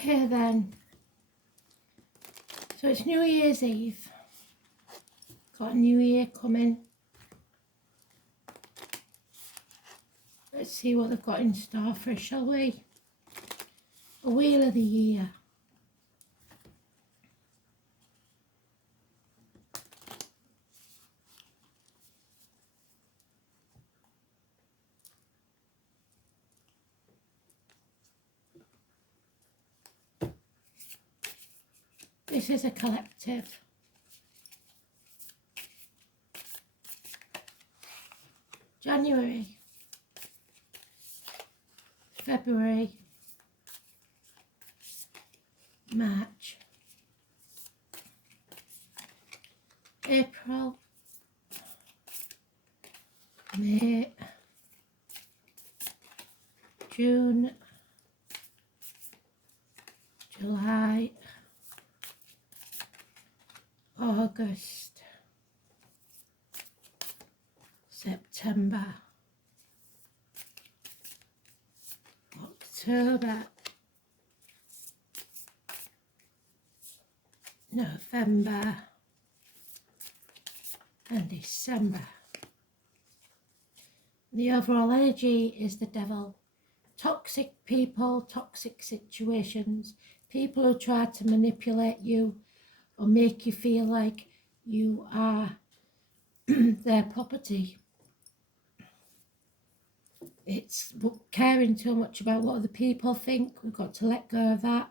Okay then, so it's New Year's Eve, got a new year coming. Let's see what they've got in store for us, shall we? A Wheel of the Year. This is a collective. January, February, March, April, May, June, July, August, September, October, November and December. The overall energy is the devil. Toxic people, toxic situations, people who try to manipulate you or make you feel like you are their property. It's caring too much about what other people think. We've got to let go of that.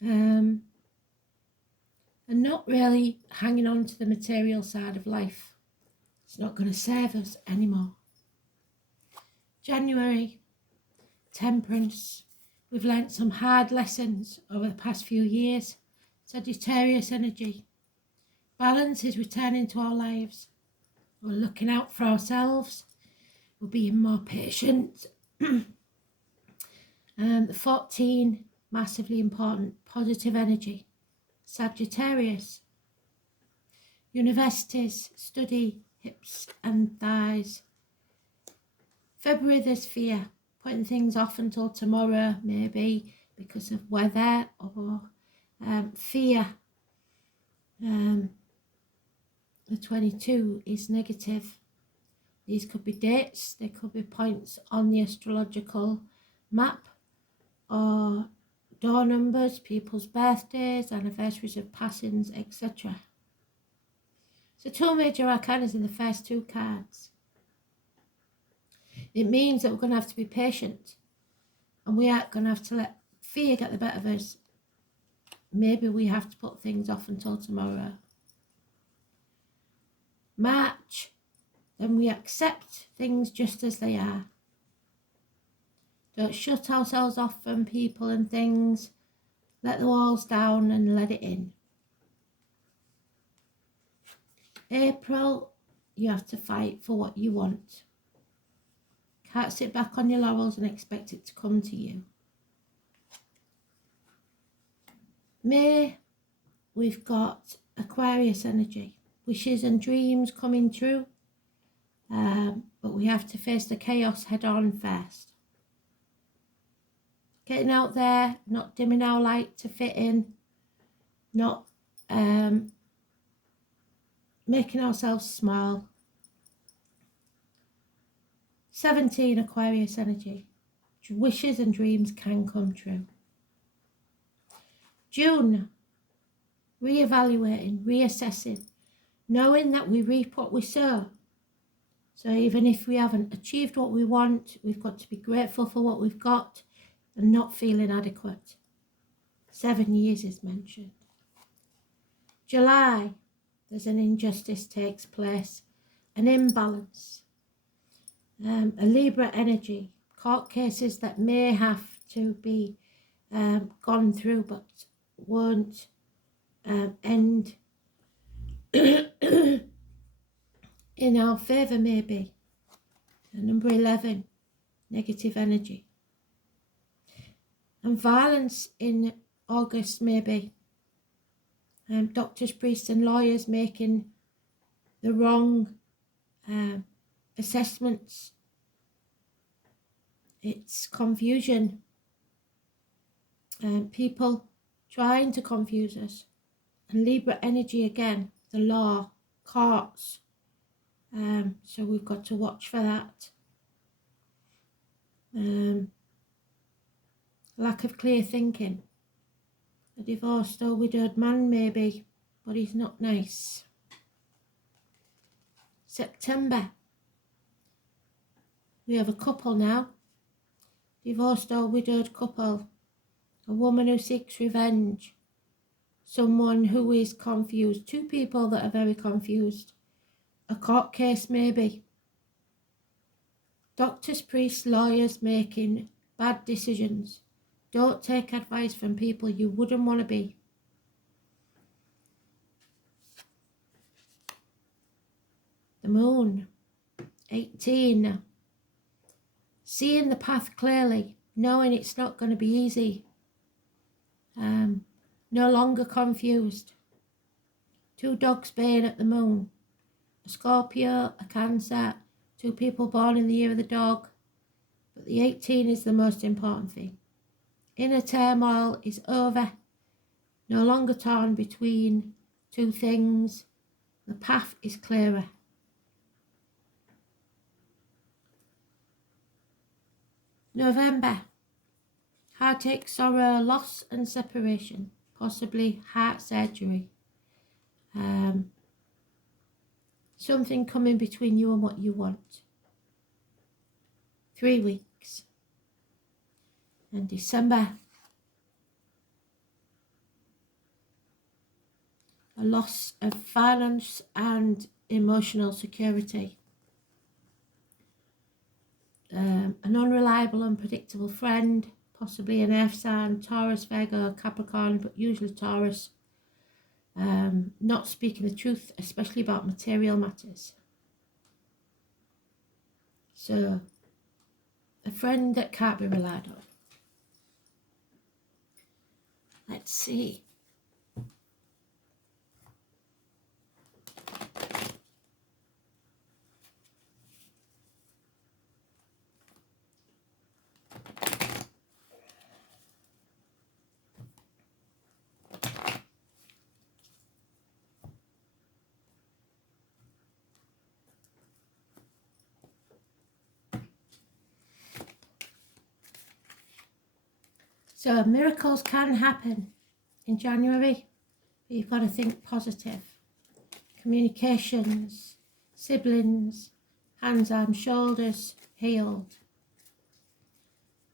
And not really hanging on to the material side of life. It's not going to serve us anymore. January, Temperance. We've learnt some hard lessons over the past few years. Sagittarius energy. Balance is returning to our lives. We're looking out for ourselves. We're being more patient. The 14, massively important, positive energy. Sagittarius. Universities, study, hips and thighs. February, there's fear. Putting things off until tomorrow, maybe, because of weather or fear. The 22 is negative. These could be dates, they could be points on the astrological map, or door numbers, people's birthdays, anniversaries of passings, etc. So 2 major arcana in the first 2 cards. It means that we're going to have to be patient, and we aren't going to have to let fear get the better of us. Maybe we have to put things off until tomorrow. March, then we accept things just as they are. Don't shut ourselves off from people and things. Let the walls down and let it in. April, you have to fight for what you want. Can't sit back on your laurels and expect it to come to you. May, we've got Aquarius energy. Wishes and dreams coming true. But we have to face the chaos head on first. Getting out there, not dimming our light to fit in. Not making ourselves small. 17, Aquarius energy. Wishes and dreams can come true. June, reevaluating, reassessing, knowing that we reap what we sow. So even if we haven't achieved what we want, we've got to be grateful for what we've got and not feel inadequate. 7 years is mentioned. July, there's an injustice takes place, an imbalance. A Libra energy, court cases that may have to be gone through but won't end in our favour maybe. Number 11, negative energy. And violence in August maybe. Doctors, priests and lawyers making the wrong assessments. It's confusion. People trying to confuse us. And Libra energy again, the law, courts. So we've got to watch for that. Lack of clear thinking. A divorced or widowed man maybe, but he's not nice. September. We have a couple now. Divorced or widowed couple. A woman who seeks revenge. Someone who is confused. Two people that are very confused. A court case maybe. Doctors, priests, lawyers making bad decisions. Don't take advice from people you wouldn't want to be. The moon. 18. Seeing the path clearly. Knowing it's not going to be easy. No longer confused. Two dogs baying at the moon. A Scorpio, a Cancer. Two people born in the year of the dog. But the 18 is the most important thing. Inner turmoil is over. No longer torn between two things. The path is clearer. November. Heartache, sorrow, loss and separation. Possibly heart surgery. Something coming between you and what you want. 3 weeks. And December. A loss of finance and emotional security. An unreliable, unpredictable friend. Possibly an earth sign, Taurus, Virgo, Capricorn, but usually Taurus. Not speaking the truth, especially about material matters. So, a friend that can't be relied on. Let's see. So miracles can happen in January, but you've got to think positive. Communications, siblings, hands, arms, shoulders, healed.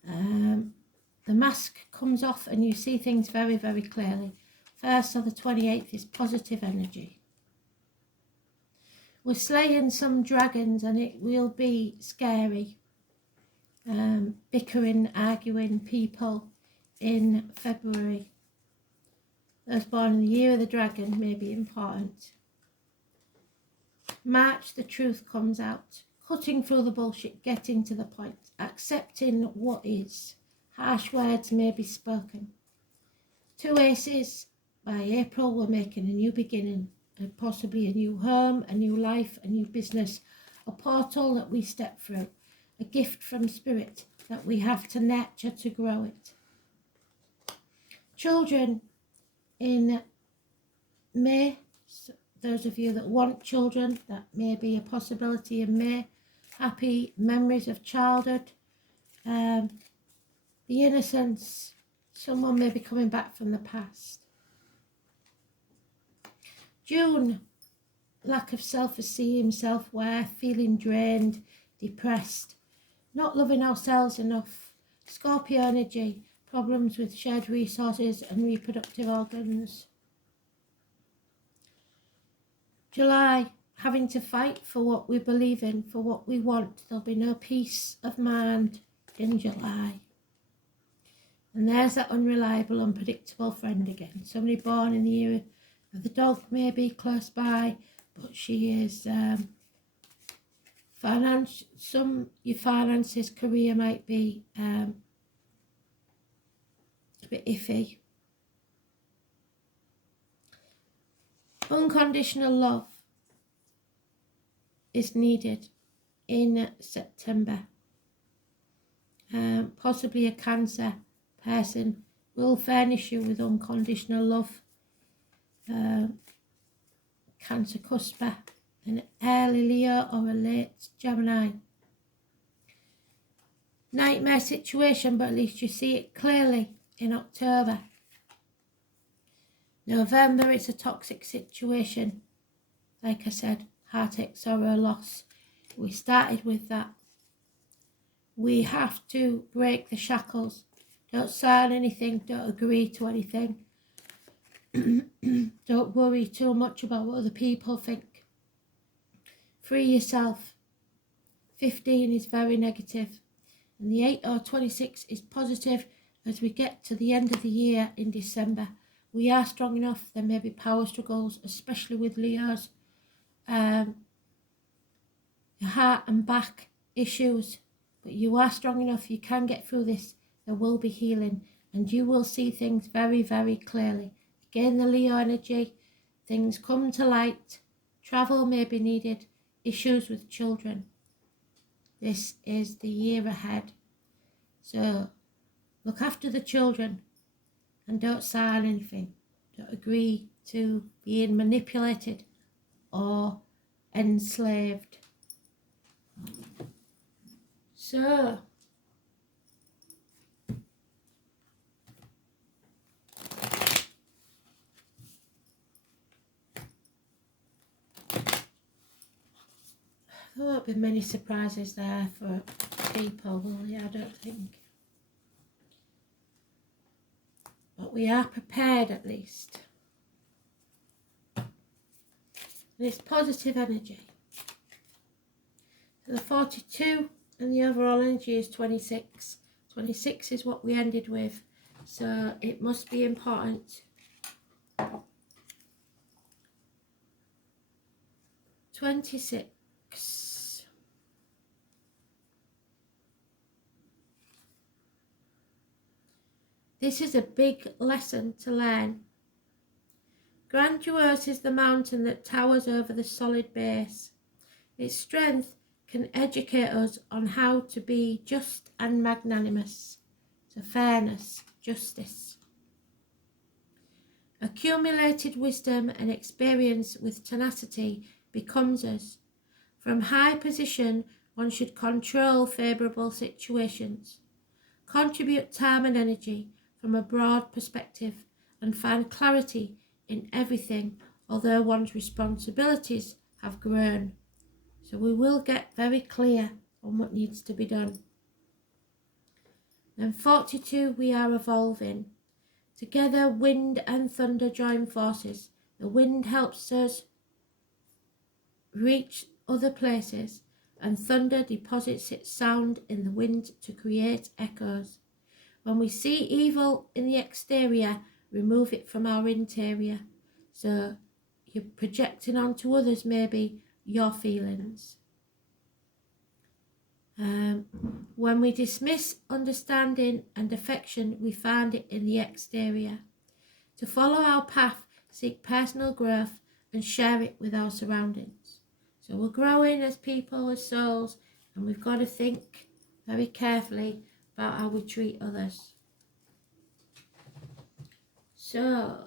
The mask comes off and you see things very, very clearly. 1st to the 28th is positive energy. We're slaying some dragons and it will be scary. Bickering, arguing people in February. Those born in the year of the dragon may be important. March, the truth comes out. Cutting through the bullshit, getting to the point. Accepting what is. Harsh words may be spoken. 2 aces. By April, we're making a new beginning. And possibly a new home, a new life, a new business. A portal that we step through. A gift from spirit that we have to nurture to grow it. Children in May, so those of you that want children, that may be a possibility in May. Happy memories of childhood. The innocence, someone may be coming back from the past. June, lack of self-esteem, self-worth, feeling drained, depressed, not loving ourselves enough. Scorpio energy, problems with shared resources and reproductive organs. July, having to fight for what we believe in, for what we want. There'll be no peace of mind in July. And there's that unreliable, unpredictable friend again. Somebody born in the year of the dog may be close by, but she is your finances, career might be a bit iffy. Unconditional love is needed in September. Possibly a Cancer person will furnish you with unconditional love. Cancer cusper, an early Leo or a late Gemini. Nightmare situation, but at least you see it clearly in October. November, it's a toxic situation. Like I said, heartache, sorrow, loss. We started with that. We have to break the shackles. Don't sign anything, don't agree to anything. Don't worry too much about what other people think. Free yourself. 15 is very negative, and the 8 or 26 is positive. As we get to the end of the year in December, we are strong enough. There may be power struggles, especially with Leo's. Heart and back issues, but you are strong enough. You can get through this. There will be healing, and you will see things very, very clearly. Again, the Leo energy, things come to light. Travel may be needed. Issues with children. This is the year ahead. So look after the children and don't sign anything. Don't agree to being manipulated or enslaved. So there won't be many surprises there for people, will there? I don't think. But we are prepared at least. And it's positive energy. So the 42 and the overall energy is 26. 26 is what we ended with. So it must be important. 26. This is a big lesson to learn. Grandiose is the mountain that towers over the solid base. Its strength can educate us on how to be just and magnanimous. So fairness, justice. Accumulated wisdom and experience with tenacity becomes us. From high position, one should control favourable situations, contribute time and energy from a broad perspective, and find clarity in everything, although one's responsibilities have grown. So we will get very clear on what needs to be done. Then 42, we are evolving. Together, wind and thunder join forces. The wind helps us reach other places, and thunder deposits its sound in the wind to create echoes. When we see evil in the exterior, remove it from our interior. So you're projecting onto others maybe your feelings. When we dismiss understanding and affection, we find it in the exterior. To follow our path, seek personal growth and share it with our surroundings. So we're growing as people, as souls, and we've got to think very carefully about how we treat others. So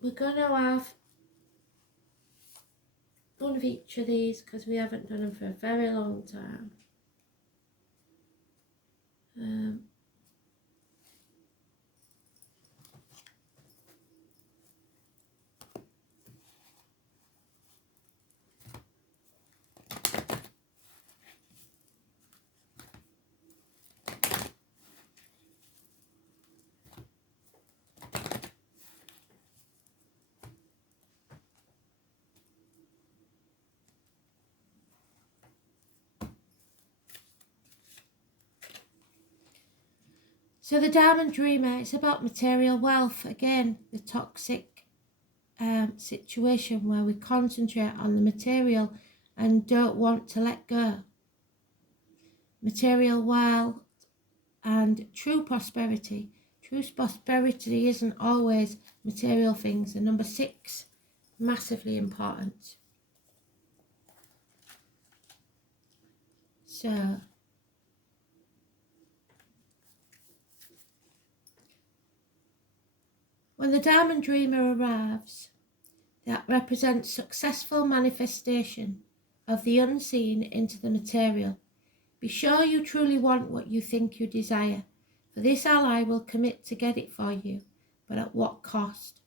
we're going to have one of each of these because we haven't done them for a very long time. So the Diamond Dreamer, it's about material wealth. Again, the toxic situation where we concentrate on the material and don't want to let go. Material wealth and true prosperity. True prosperity isn't always material things. And number 6, massively important. So When the Diamond Dreamer arrives, that represents successful manifestation of the unseen into the material. Be sure you truly want what you think you desire, for this ally will commit to get it for you, but at what cost?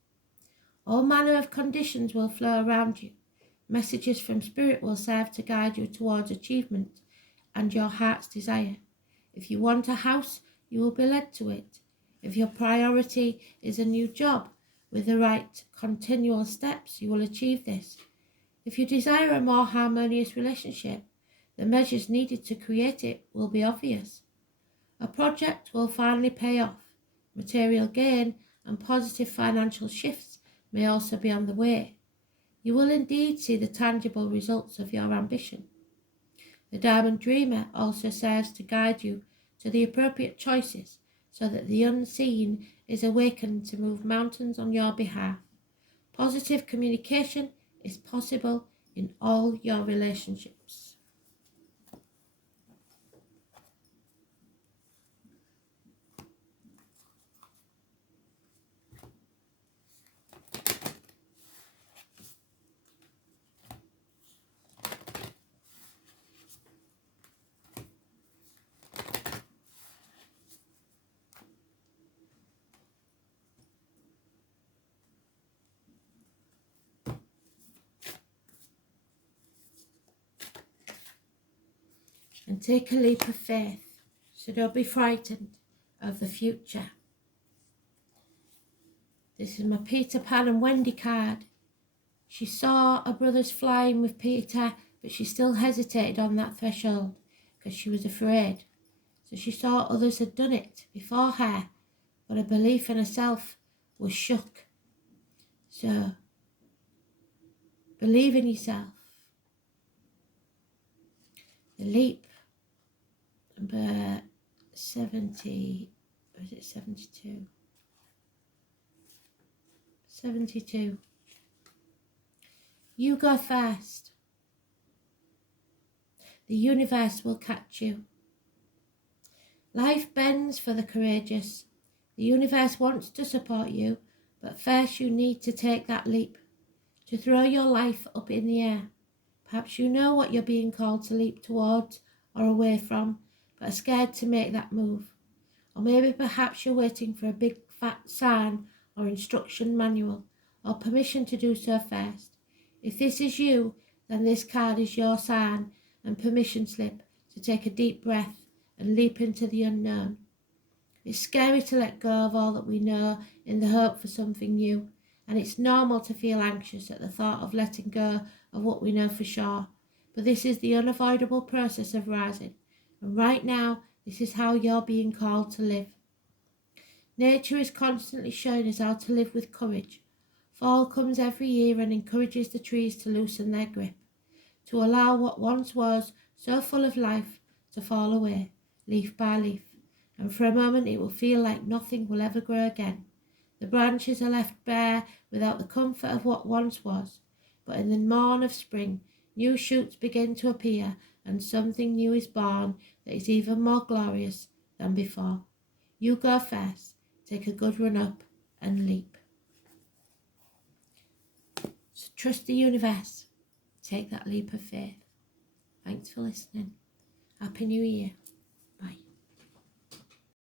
All manner of conditions will flow around you. Messages from Spirit will serve to guide you towards achievement and your heart's desire. If you want a house, you will be led to it. If your priority is a new job with the right continual steps, you will achieve this. If you desire a more harmonious relationship, the measures needed to create it will be obvious. A project will finally pay off. Material gain and positive financial shifts may also be on the way. You will indeed see the tangible results of your ambition. The Diamond Dreamer also serves to guide you to the appropriate choices so that the unseen is awakened to move mountains on your behalf. Positive communication is possible in all your relationships. And take a leap of faith, so don't be frightened of the future. This is my Peter Pan and Wendy card. She saw her brothers flying with Peter, but she still hesitated on that threshold because she was afraid. So she saw others had done it before her, but her belief in herself was shook. So, believe in yourself. The leap, number 70, or is it 72? 72. You go first. The universe will catch you. Life bends for the courageous. The universe wants to support you, but first you need to take that leap, to throw your life up in the air. Perhaps you know what you're being called to leap towards or away from, but are scared to make that move. Or maybe perhaps you're waiting for a big fat sign or instruction manual, or permission to do so first. If this is you, then this card is your sign and permission slip to take a deep breath and leap into the unknown. It's scary to let go of all that we know in the hope for something new, and it's normal to feel anxious at the thought of letting go of what we know for sure. But this is the unavoidable process of rising, and right now, this is how you're being called to live. Nature is constantly showing us how to live with courage. Fall comes every year and encourages the trees to loosen their grip, to allow what once was so full of life to fall away, leaf by leaf, and for a moment it will feel like nothing will ever grow again. The branches are left bare without the comfort of what once was, but in the morn of spring, new shoots begin to appear and something new is born that is even more glorious than before. You go first, take a good run up and leap. So trust the universe. Take that leap of faith. Thanks for listening. Happy New Year.